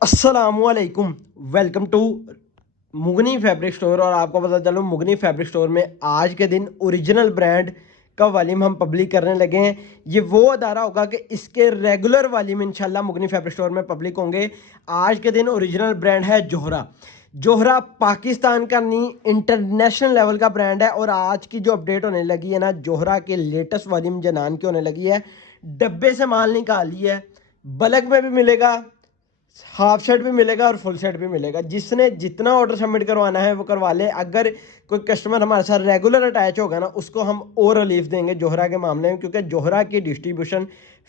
अस्सलामुअलैकुम। Welcome to मुगनी fabric store. और आपको पता चलो मुगनी फैब्रिक स्टोर में आज के दिन ओरिजिनल ब्रांड का वालीम हम पब्लिक करने लगे हैं। ये वो अदारा होगा कि इसके रेगुलर वालीम इंशाल्लाह मुगनी फैब्रिक स्टोर में पब्लिक होंगे। आज के दिन ओरिजिनल ब्रांड है जोहरा। जोहरा पाकिस्तान का नहीं, इंटरनेशनल लेवल का ब्रांड है। और आज की जो अपडेट होने लगी है ना, जोहरा के लेटेस्ट वालीम जनान की होने लगी है। डब्बे से माल निकाली है, बल्क में भी मिलेगा, हाफ सेट भी मिलेगा और फुल सेट भी मिलेगा। जिसने जितना ऑर्डर सबमिट करवाना है वो करवा ले। अगर कोई कस्टमर हमारे साथ रेगुलर अटैच होगा ना, उसको हम और रिलीफ देंगे जोहरा के मामले में, क्योंकि जोहरा की डिस्ट्रीब्यूशन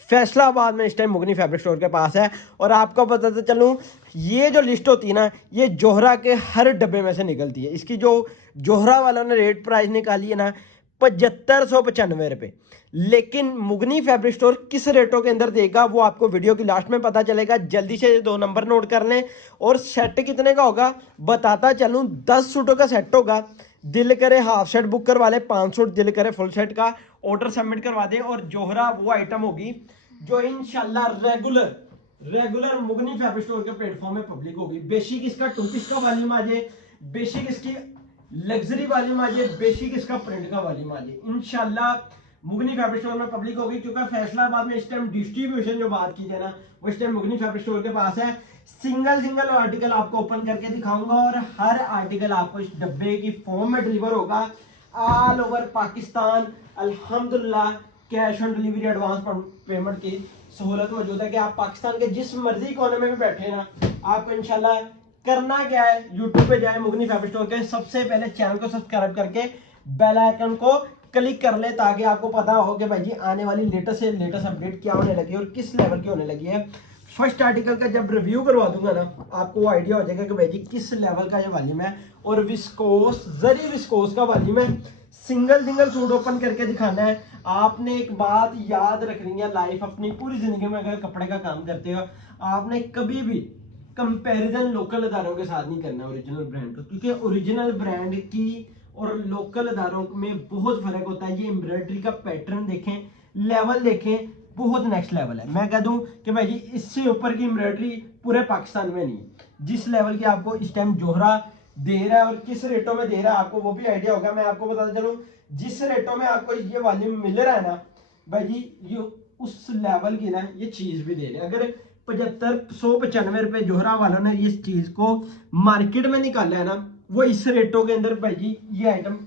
फैसलाबाद में इस टाइम मुगनी फैब्रिक स्टोर के पास है। और आपको बताते चलूँ, ये जो लिस्ट होती है ना, ये जोहरा के हर डब्बे में से निकलती है। इसकी जो जोहरा वालों ने रेट प्राइस निकाली है ना, 7595 रुपये। लेकिन मुगनी फैब्रिक स्टोर किस रेटों के अंदर देगा वो आपको वीडियो की लास्ट में पता चलेगा। जल्दी से ये दो नंबर नोट कर लें। और सेट कितने का होगा बताता चलूं, 10 सूटों का सेट होगा। दिल करे हाफ सेट बुक करवा ले, 5 सूट दिल करे फुल सेट का ऑर्डर सबमिट करवा दे। और जोहरा वो आइटम होगी जो इंशाल्लाह रेगुलर रेगुलर मुगनी फैब्रिक स्टोर के प्लेटफॉर्म में पब्लिक होगी। बेसिक इसका 2 पीस का वॉल्यूम आ जाए, बेसिक इसकी लग्जरी वॉल्यूम आ जाए, बेसिक इसका प्रिंट का वॉल्यूम आ जाए। इंशाल्लाह मुगनी फैब्रिक स्टोर में पब्लिक होगी, क्योंकि फैसलाबाद में इस टाइम डिस्ट्रीब्यूशन जो बात की जाए ना, वो इस टाइम मुगनी फैब्रिक स्टोर के पास है। सिंगल सिंगल आर्टिकल आपको ओपन करके दिखाऊंगा और हर आर्टिकल आपको इस डब्बे की फॉर्म में डिलीवर होगा ऑल ओवर पाकिस्तान। अल्हम्दुलिल्लाह cash on delivery advance payment की सहूलत मौजूद है कि आप पाकिस्तान के जिस मर्जी कोने में भी बैठे ना, आपको इंशाल्लाह करना क्या है, यूट्यूब पे जाए मुगनी फैब्रिक स्टोर के, सबसे पहले चैनल को सब्सक्राइब करके बेल आइकन को क्लिक कर ले, ताकि आपको पता हो कि भाई जी आने वाली लेटेस्ट से लेटेस्ट अपडेट क्या होने लगी है और किस लेवल की होने लगी है। फर्स्ट आर्टिकल का जब रिव्यू करवा दूंगा ना, आपको वो आइडिया हो जाएगा कि भाई जी किस लेवल का ये वॉल्यूम है। और विस्कोस, जरी विस्कोस का वॉल्यूम है। सिंगल सिंगल सूट ओपन करके दिखाना है। आपने एक बात याद रखनी है, लाइफ अपनी पूरी जिंदगी में अगर कपड़े का काम करते हो, आपने कभी भी कंपैरिजन लोकल अदारों के साथ नहीं करना ओरिजिनल ब्रांड का, क्योंकि ओरिजिनल ब्रांड की और लोकल अदारों में बहुत फर्क होता है। ये एम्ब्रॉयडरी का पैटर्न देखें, लेवल देखें, बहुत नेक्स्ट लेवल है। मैं कह दूं कि भाई जी इससे ऊपर की एम्ब्रॉयडरी पूरे पाकिस्तान में नहीं। जिस लेवल की आपको इस टाइम जोहरा दे रहा है और किस रेटों में दे रहा है, आपको वो भी आइडिया होगा। मैं आपको बताता चलूं, जिस रेटों में आपको ये वॉल्यूम मिल रहा है ना भाई जी, ये उस लेवल की ना ये चीज भी दे रहे हैं। अगर 7595 रुपए जोहरा वालों ने इस चीज को मार्केट में निकाला है ना, वो इस रेटों के अंदर भाई जी ये आइटम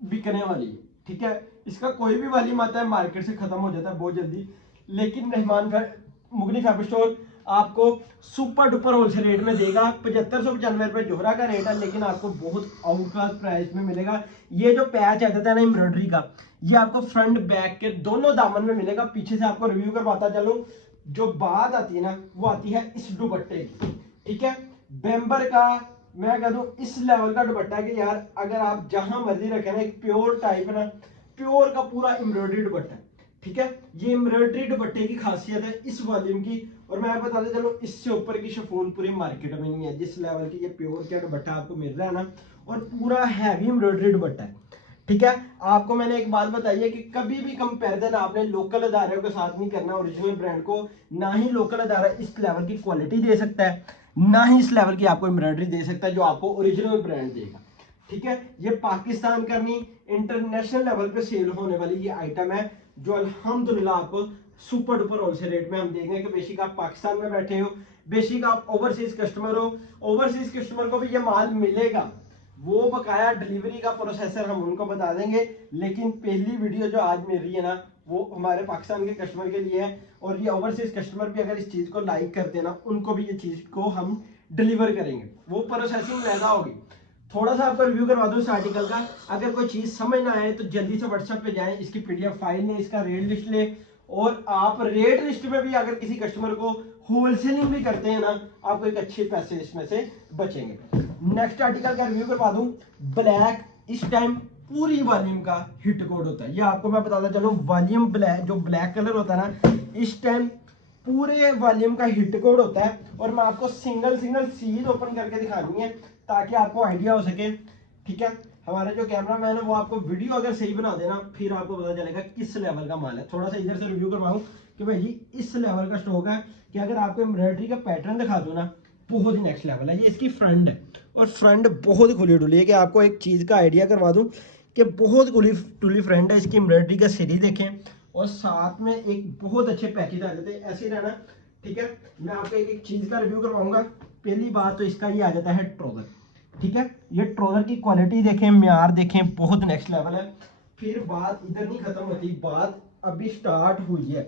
बिकने वाली है। ठीक है, इसका कोई भी वॉल्यूम आता है मार्केट से खत्म हो जाता है बहुत जल्दी। लेकिन मेहमान मुगनी फैब्रिक स्टोर आपको सुपर डुपर होलसेल रेट में देगा। 7595 रुपए जोहरा का रेट है, लेकिन आपको बहुत आउट क्लास प्राइस में मिलेगा। ये जो पैच आ जाता है ना एम्ब्रॉयडरी का, ये आपको फ्रंट बैक के दोनों दामन में मिलेगा। पीछे से आपको रिव्यू करवाता चलूं, जो बात आती है ना वो आती है इस दुपट्टे की। ठीक है, बेम्बर का मैं कह दूं इस लेवल का दुपट्टा है कि यार अगर आप जहां मर्जी रखें ना, एक प्योर टाइप है ना, प्योर का पूरा एम्ब्रॉयडरी दुपट्टा है। ठीक है, ये एम्ब्रॉयडरी दुपट्टे की खासियत है इस वॉल्यूम की। और मैं आपको बताते चलो, इससे ऊपर की शिफॉन पूरी मार्केट में नहीं है। जिस लेवल की ये प्योर का दुपट्टा आपको मिल रहा है ना, और पूरा हैवी एम्ब्रॉयडरी दुपट्टा है। ठीक है, आपको मैंने एक बात बताई है कि कभी भी कंपैरिजन आपने लोकल अदारों के साथ नहीं करना ओरिजिनल ब्रांड को। ना ही लोकल अदारा इस लेवल की क्वालिटी दे सकता है, ना ही इस लेवल की आपको एम्ब्रॉयडरी दे सकता है जो आपको ओरिजिनल ब्रांड देगा। ठीक है, ये पाकिस्तान का नहीं, इंटरनेशनल लेवल पे सेल होने वाली ये आइटम है, जो अल्हम्दुलिल्लाह आपको सुपर डुपर होलसेल रेट में हम देंगे। कि बेसिक आप पाकिस्तान में बैठे हो, बेसिक आप ओवरसीज कस्टमर हो, ओवरसीज कस्टमर को भी ये माल मिलेगा। वो बकाया डिलीवरी का प्रोसेसर हम उनको बता देंगे। लेकिन पहली वीडियो जो आज मिल रही है ना, वो हमारे पाकिस्तान के कस्टमर के लिए है। और ये ओवरसीज कस्टमर भी अगर इस चीज को लाइक करते हैं ना, उनको भी ये चीज को हम डिलीवर करेंगे। वो प्रोसेसिंग ज्यादा होगी। थोड़ा सा आपको रिव्यू करवा दूं इस आर्टिकल का। अगर कोई चीज समझ ना आए तो जल्दी से व्हाट्सएप पे जाएं, इसकी पीडीएफ फाइल लें, इसका रेट लिस्ट लें। और आप रेट लिस्ट में भी अगर किसी कस्टमर को होलसेलिंग भी करते हैं ना, आपको एक अच्छे पैसे इसमें से बचेंगे। नेक्स्ट आर्टिकल का रिव्यू करवा दूं, ब्लैक इस टाइम पूरी वॉल्यूम का हिट कोड होता है। ये आपको मैं बताता चलूं, वॉल्यूम ब्लैक जो ब्लैक कलर होता है ना, इस टाइम पूरे वॉल्यूम का हिट कोड होता है। और मैं आपको सिंगल सिंगल सील ओपन करके दिखानी है ताकि आपको आइडिया हो सके। ठीक है, हमारे जो कैमरा मैन है वो आपको वीडियो अगर सही बना देना, फिर आपको पता चलेगा किस लेवल का माल है। थोड़ा सा इधर से रिव्यू करवाऊं कि भाई जी इस लेवल का स्टॉक है कि अगर आपको एम्ब्रॉयडरी का पैटर्न दिखा दूं ना, बहुत ही नेक्स्ट लेवल है। ये इसकी फ्रंट है और फ्रंट बहुत खुली डुली है कि आपको एक चीज़ का आइडिया करवा दूं कि बहुत खुली टुली फ्रंट है। इसकी एम्ब्रॉयडरी का सीरीज देखें और साथ में एक बहुत अच्छे पैकेज आ जाते हैं, ऐसे ही रहना। ठीक है, मैं आपको एक एक चीज़ का रिव्यू करवाऊंगा। पहली बात तो इसका ये आ जाता है ट्राउजर। ठीक है, ये ट्राउजर की क्वालिटी देखें, म्यार देखें, बहुत नेक्स्ट लेवल है। फिर बात इधर नहीं खत्म होती, बात अभी स्टार्ट हुई है।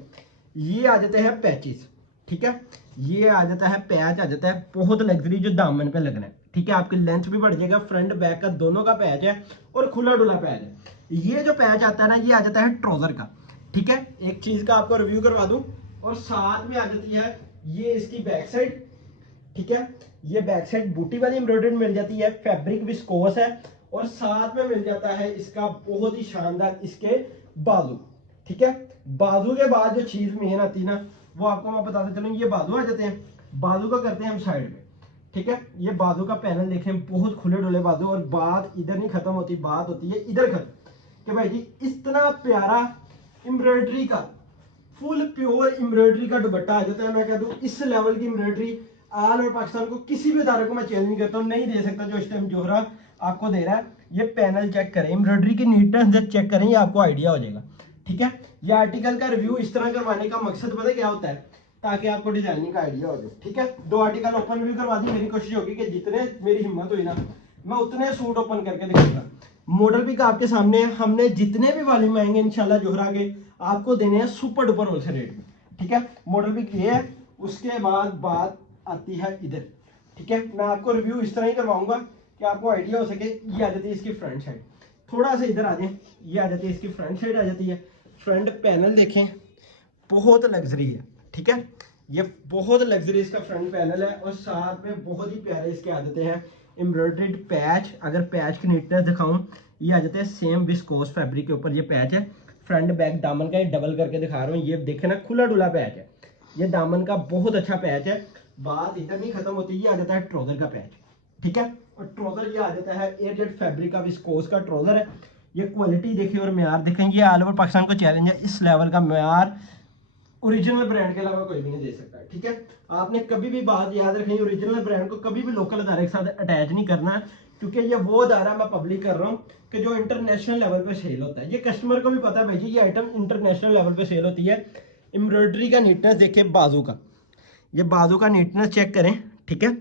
ये आ जाते हैं पैचेस। ठीक है, ये आ जाता है पैच, आ जाता है बहुत लग्जरी जो दामन पे लगना है। ठीक है, आपकी लेंथ भी बढ़ जाएगा, फ्रंट बैक का दोनों का पैच है और खुला डुला पैच है। ये जो पैच आता है ना, ये आ जाता है ट्राउजर का। ठीक है, एक चीज का आपको रिव्यू करवा दूं और साथ में आ जाती है ये इसकी बैक साइड। ठीक है, ये बैक साइड बूटी वाली एम्ब्रॉयडरी मिल जाती है, फैब्रिक विस्कोस है और साथ में मिल जाता है इसका बहुत ही शानदार इसके बाजू। ठीक है, बाजू के बाद जो चीज मेन आती है ना, वो आपको मैं बताता चलूं। ये बाजू आ जाते हैं, बाजू का करते हैं हम साइड में। ठीक है, ये बाजू का पैनल देखें, बहुत खुले डुले बाजू और बात इधर नहीं खत्म होती, बात होती है इधर खत्म कि भाई जी इतना प्यारा एम्ब्रॉयडरी का फुल प्योर एम्ब्रॉयडरी का दुपट्टा आ जाता है। मैं कह दूं इस लेवल की एम्ब्रॉयडरी ऑल ओवर पाकिस्तान को किसी भी इदारे को मैं चेंज नहीं करता हूँ, नहीं दे सकता जो इस टाइम जोहरा आपको दे रहा है। ये पैनल चेक करें, एम्ब्रॉयडरी की नीटनेस चेक करें, ये आपको आइडिया हो जाएगा। ठीक है, ये आर्टिकल का रिव्यू इस तरह करवाने का मकसद पता क्या होता है, ताकि आपको डिजाइनिंग का आइडिया हो जाए। ठीक है, 2 आर्टिकल ओपन रिव्यू करवा दी। मेरी कोशिश होगी कि जितने मेरी हिम्मत हुई ना, मैं उतने सूट ओपन करके दिखाऊंगा। मॉडल पिक आपके सामने है, हमने जितने भी वॉल्यूम आएंगे इंशाल्लाह जोहरा के आपको देने हैं सुपर डुपर होलसेल रेट में। ठीक है, मॉडल पिक ये है। उसके बाद बात आती है इधर। ठीक है, मैं आपको रिव्यू इस तरह ही करवाऊंगा कि आपको आइडिया हो सके। ये आ जाती है इसकी फ्रंट साइड, थोड़ा सा इधर आ जाए, ये आ जाती है इसकी फ्रंट साइड आ जाती है। फ्रंट पैनल देखें, बहुत लग्जरी है। ठीक है, ये बहुत लग्जरी इसका फ्रंट पैनल है और साथ में बहुत ही प्यारे इसके आ जाते हैं एम्ब्रॉयडर्ड पैच। अगर पैच की नीटनेस दिखाऊं, ये आ जाते हैं सेम विस्कोस फैब्रिक के ऊपर ये पैच है। फ्रंट बैक दामन का ये डबल करके दिखा रहा हूँ, ये देखे ना खुला डुला पैच है, ये दामन का बहुत अच्छा पैच है। बात इधर नहीं खत्म होती, ये आ जाता है ट्राउजर का पैच। ठीक है, और ट्राउजर ये आ जाता है एयरजेट फैब्रिक का विस्कोस का ट्राउजर है। ये क्वालिटी देखें और म्यार देखें, ये ऑल ओवर पाकिस्तान को चैलेंज है, इस लेवल का म्यार ओरिजिनल ब्रांड के अलावा कोई भी नहीं दे सकता। ठीक है, आपने कभी भी बात याद रखनी, ओरिजिनल ब्रांड को कभी भी लोकल अदारे के साथ अटैच नहीं करना, क्योंकि ये वो अदारा मैं पब्लिक कर रहा हूँ कि जो इंटरनेशनल लेवल पे सेल होता है। ये कस्टमर को भी पता है भाई जी ये आइटम इंटरनेशनल लेवल पे सेल होती है। एम्ब्रॉयडरी का नीटनेस देखिए, बाजू का, ये बाजू का नीटनेस चेक करें। ठीक है,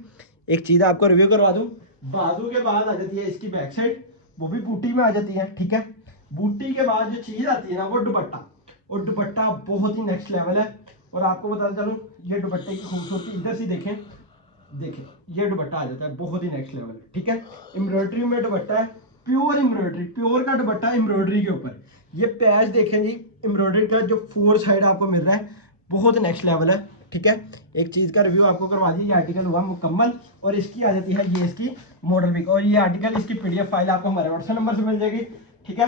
एक चीज़ आपको रिव्यू करवा दूँ, बाजू के बाद आ जाती है इसकी बैक साइड, वो भी बूटी में आ जाती है। ठीक है, बूटी के बाद जो चीज़ आती है ना, वो दुपट्टा, और दुपट्टा बहुत ही नेक्स्ट लेवल है। और आपको बताता चलूं, ये दुपट्टे की खूबसूरती इधर से देखें, देखें ये दुपट्टा आ जाता है बहुत ही नेक्स्ट लेवल है। ठीक है, एम्ब्रॉयडरी में दुपट्टा है, प्योर एम्ब्रॉयडरी, प्योर का दुपट्टा एम्ब्रॉयडरी के ऊपर। ये पैच देखें जी, एम्ब्रॉयडरी का जो 4 साइड आपको मिल रहा है, बहुत नेक्स्ट लेवल है। ठीक है, एक चीज़ का रिव्यू आपको करवा दी, ये आर्टिकल हुआ मुकम्मल और इसकी आ जाती है ये इसकी मॉडल पिक, और ये आर्टिकल इसकी PDF फाइल आपको हमारे व्हाट्सएप नंबर से मिल जाएगी। ठीक है,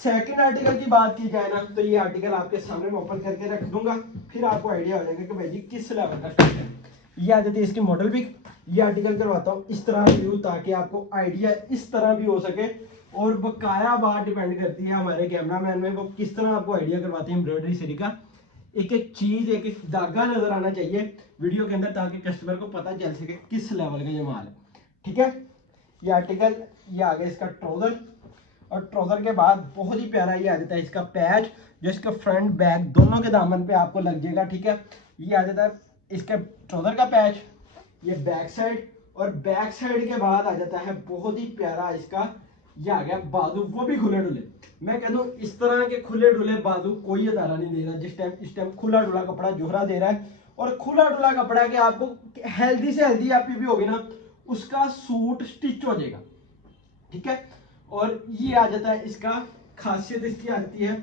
सेकंड आर्टिकल की बात की जाए ना, तो ये आर्टिकल आपके सामने मैं ओपन करके रख दूंगा, फिर आपको आइडिया हो जाएगा कि भाई जी किस लेवल का स्टॉक है। ये आ जाती है इसकी मॉडल पिक, ये आर्टिकल करवाता हूँ इस तरह रिव्यू, ताकि आपको आइडिया इस तरह भी हो सके। और बकाया बात डिपेंड करती है हमारे कैमरामैन में, वो किस तरह आपको आइडिया करवाते हैं एम्ब्रॉयडरी सीरी का। एक एक चीज, एक एक धागा नजर आना चाहिए वीडियो के अंदर, ताकि कस्टमर को पता चल सके किस लेवल का ये माल है। ठीक है, ये आर्टिकल, ये आ गया इसका ट्राउजर, और ट्राउजर के बाद बहुत ही प्यारा ये आ जाता है इसका पैच, जो इसका फ्रंट बैक दोनों के दामन पे आपको लग जाएगा। ठीक है, ये आ जाता है इसका ट्राउजर का पैच, ये बैक साइड, और बैक साइड के बाद आ जाता है बहुत ही प्यारा इसका ये आ गया बाजू, वो भी खुले डुले। मैं कह दूं इस तरह के खुले डुले बाजू कोई अदारा नहीं दे रहा जिस टाइम इस टाइम खुला डुला कपड़ा जोहरा दे रहा है। और खुला डुला कपड़ा के आपको हेल्दी से हेल्दी आपकी भी होगी ना, उसका सूट स्टिच हो जाएगा। ठीक है, और ये आ जाता है इसका खासियत, इसकी आती है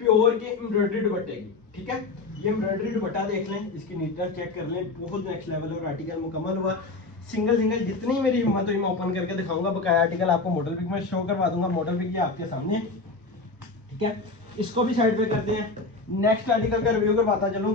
प्योर के एम्ब्रॉयडरी दुपट्टे की। ठीक है, ये एम्ब्रॉयडरी दुपट्टा देख लें, इसकी नीटनेस चेक कर लें, बहुत नेक्स्ट लेवल और आर्टिकल मुकम्मल हुआ। सिंगल सिंगल जितनी मेरी हिम्मत हुई मैं ओपन करके दिखाऊंगा, बकाया आर्टिकल आपको मॉडल पिक में शो करवा दूंगा, मॉडल पिक ये आपके सामने। ठीक है, इसको भी साइड पे करते हैं, नेक्स्ट आर्टिकल का रिव्यू करवाता चलूं।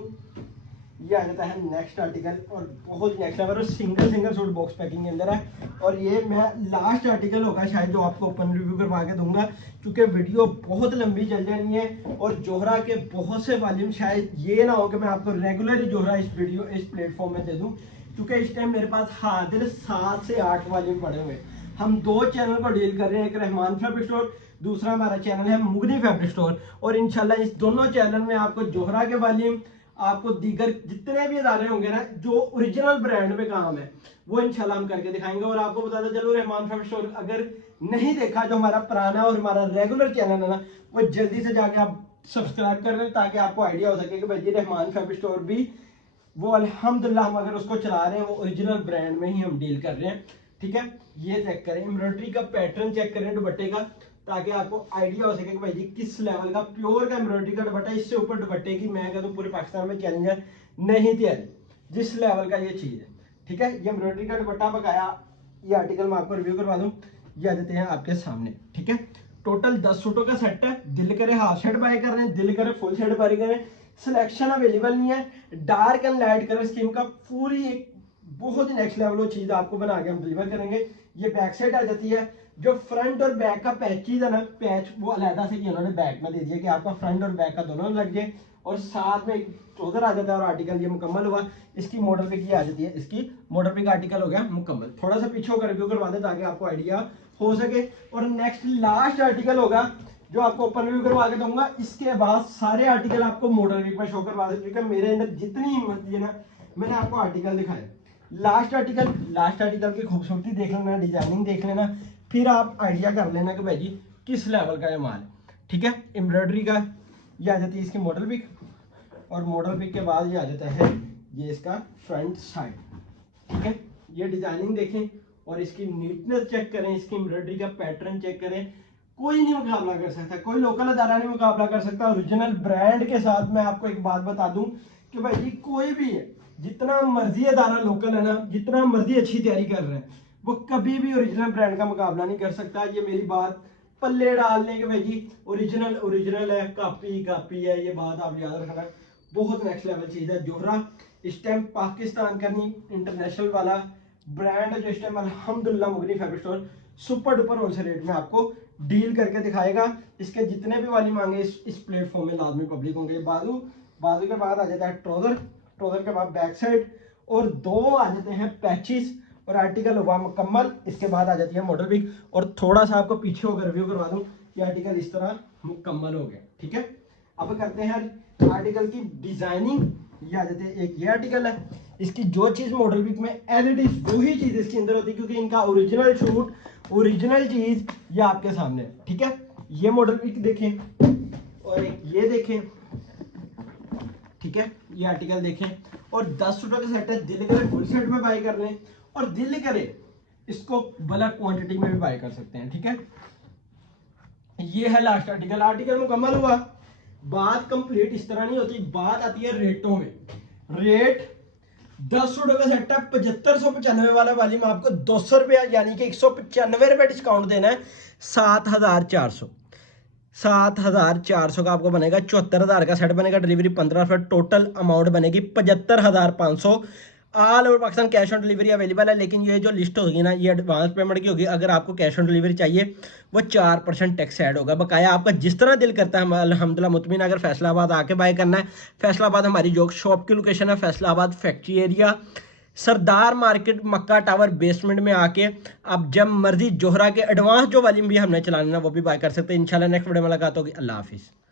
ये आ जाता है नेक्स्ट आर्टिकल, और बहुत नेक्स्ट लेवल, और single single suit box packing के अंदर है। और ये मैं लास्ट आर्टिकल होगा शायद जो आपको ओपन रिव्यू करवा के दूंगा, क्योंकि वीडियो बहुत लंबी चल जानी है और जोहरा के बहुत से वॉल्यूम, शायद ये ना हो कि मैं आपको रेगुलर ही जोहरा इस वीडियो इस प्लेटफॉर्म में दे दूं। क्योंकि इस टाइम मेरे पास हाजिर 7 से 8 वॉल्यूम पड़े हुए हैं। हम 2 चैनल को डील कर रहे हैं, एक रहमान फैब्रिक स्टोर, दूसरा हमारा चैनल है मुगनी फैब्रिक स्टोर। और इंशाल्लाह इस दोनों चैनल में आपको जोहरा के वॉल्यूम, आपको दीगर जितने भी इदारे होंगे ना जो ओरिजिनल ब्रांड में काम है, वो इंशाल्लाह हम करके दिखाएंगे। और आपको बताते चलो, रहमान फैब्रिक स्टोर अगर नहीं देखा, जो हमारा पुराना और हमारा रेगुलर चैनल है ना, वो जल्दी से जाके आप सब्सक्राइब कर लें, ताकि आपको आइडिया हो सके कि भाई जी रहमान फैब्रिक स्टोर भी वो अल्हम्दुलिल्लाह हम अगर उसको चला रहे हैं, वो ओरिजिनल ब्रांड में ही हम डील कर रहे हैं। ठीक है, ये चेक करें, एम्ब्रॉयडरी का पैटर्न चेक करें दुपट्टे का, ताकि आपको आइडिया हो सके कि भाई जी किस लेवल का प्योर का एम्ब्रॉयडरी का दुपट्टा। इससे ऊपर दुपट्टे की मैं कहता हूँ पूरे पाकिस्तान में चैलेंजर नहीं थी यार, जिस लेवल का ये चीज़ है। ठीक है, ये एम्ब्रॉयडरी का दुपट्टा बकाया, ये आर्टिकल मैं आपको रिव्यू करवा दूँ, ये आ जाते हैं आपके सामने। ठीक है, टोटल 10 सूटों का सेट है। दिल करे हाफ सेट बाय कर रहे हैं, दिल करे फुल सेट बाय करें, सिलेक्शन अवेलेबल नहीं है। Dark and light colour scheme का पूरी एक बहुत ही नेक्स्ट लेवल वो चीज़ आपको बना के हम डिलीवर करेंगे। ये बैक साइड आ जाती है। जो फ्रंट और बैक का पैचेज है ना, पैच वो अलहदा से उन्होंने बैक में दे दिया कि आपका फ्रंट और बैक का दोनों लग जाए, और साथ में एक ट्राउजर आ जाता है और आर्टिकल ये मुकम्मल हुआ। इसकी मॉडल पिक ये आ जाती है, इसकी मॉडल पिक आर्टिकल हो गया मुकम्मल। थोड़ा सा पीछे होकर रिव्यू करवा दे ताकि आपको आइडिया हो सके। और नेक्स्ट लास्ट आर्टिकल होगा जो आपको ओपन रिव्यू करवा के दूंगा। इसके बाद सारे आर्टिकल आपको मॉडल पिक में शो करवा दे, क्योंकि मेरे अंदर जितनी हिम्मत थी ना, मैंने आपको आर्टिकल दिखाया। लास्ट आर्टिकल की खूबसूरती देख लेना, डिजाइनिंग देख लेना, फिर आप आइडिया कर लेना कि भाई जी किस लेवल का ये माल है। ठीक है, एम्ब्रॉयडरी का ये आ जाती है इसकी मॉडल पिक, और मॉडल पिक के बाद ये आ जाता है ये इसका फ्रंट साइड। ठीक है, ये डिजाइनिंग देखें और इसकी नीटनेस चेक करें, इसकी एम्ब्रॉयडरी का पैटर्न चेक करें। कोई नहीं मुकाबला कर सकता, कोई लोकल अदारा नहीं मुकाबला कर सकता ओरिजिनल ब्रांड के साथ। मैं आपको एक बात बता दूं कि भाई जी कोई भी है, जितना मर्जी अदारा लोकल है ना, जितना मर्जी अच्छी तैयारी कर रहे हैं, वो कभी भी ओरिजिनल ब्रांड का मुकाबला नहीं कर सकता। ये मेरी बात पल्ले डालने के भाई जी ओरिजिनल है, कापी है, ये बात आप याद रखना। बहुत नेक्स्ट लेवल चीज़ है। जोहरा इस टाइम पाकिस्तान का नहीं, इंटरनेशनल वाला ब्रांड है, जो इस टाइम अल्हम्दुलिल्लाह मुगनी fabric store super duper wholesale rate में आपको डील करके दिखाएगा। इसके जितने भी वाली मांगे इस प्लेटफॉर्म में लाजमी पब्लिक होंगे। बाजू के बाद आ जाता है ट्राउजर के बाद बैक साइड, और 2 आ जाते हैं पैचेस, और आर्टिकल हुआ मुकम्मल। इसके बाद आ जाती है मॉडल पिक, और थोड़ा सा आपको पीछे होकर रिव्यू करवा दूं, ये आर्टिकल इस तरह मुकम्मल हो गया। ठीक है, अब करते हैं आर्टिकल की डिजाइनिंग। ये आ जाते हैं, एक ये आर्टिकल है, इसकी जो चीज़ मॉडल पिक में एज इट इज वही चीज़ इसके अंदर होती है, क्योंकि इनका ओरिजिनल शूट ओरिजिनल चीज़ ये आपके सामने। ठीक है, ये मॉडल पिक देखें और एक ये देखें। ठीक है, ये आर्टिकल देखें, और 10 सूटों का सेट है। दिल करे फुल सेट में बाय कर लें, और दिल करे इसको बल्क क्वांटिटी में भी बाय कर सकते हैं। ठीक है, ये है लास्ट आर्टिकल मुकम्मल हुआ। बात कंप्लीट इस तरह नहीं होती, बात आती है रेटों में। रेट 10 सूटों का सेट है 7595 वाला वालीम आपको 200 रुपया यानी कि 195 रुपये डिस्काउंट देना है। 7400 का आपको बनेगा। 74,000 का सेट बनेगा, डिलीवरी 1500, टोटल अमाउंट बनेगी 75,500। All over Pakistan cash on delivery available है, लेकिन ये जो लिस्ट होगी ना, ये एडवांस पेमेंट की होगी। अगर आपको कैश ऑन डिलीवरी चाहिए, वो 4% टैक्स ऐड होगा बकाया। आपका जिस तरह दिल करता है अल्हम्दुलिल्लाह मुतमिन। अगर फैसलाबाद आके बाय करना है, फैसलाबाद हमारी जो शॉप की लोकेशन है, फैसलाबाद फैक्ट्री एरिया, सरदार मार्केट, मक्का टावर बेसमेंट में आके आप जब मर्जी जोहरा के एडवांस जो वाली भी हमने चलाना है वो भी बाय कर सकते हैं। इंशाल्लाह नेक्स्ट वीडियो में मुलाकात होगी। अल्लाह हाफिज़।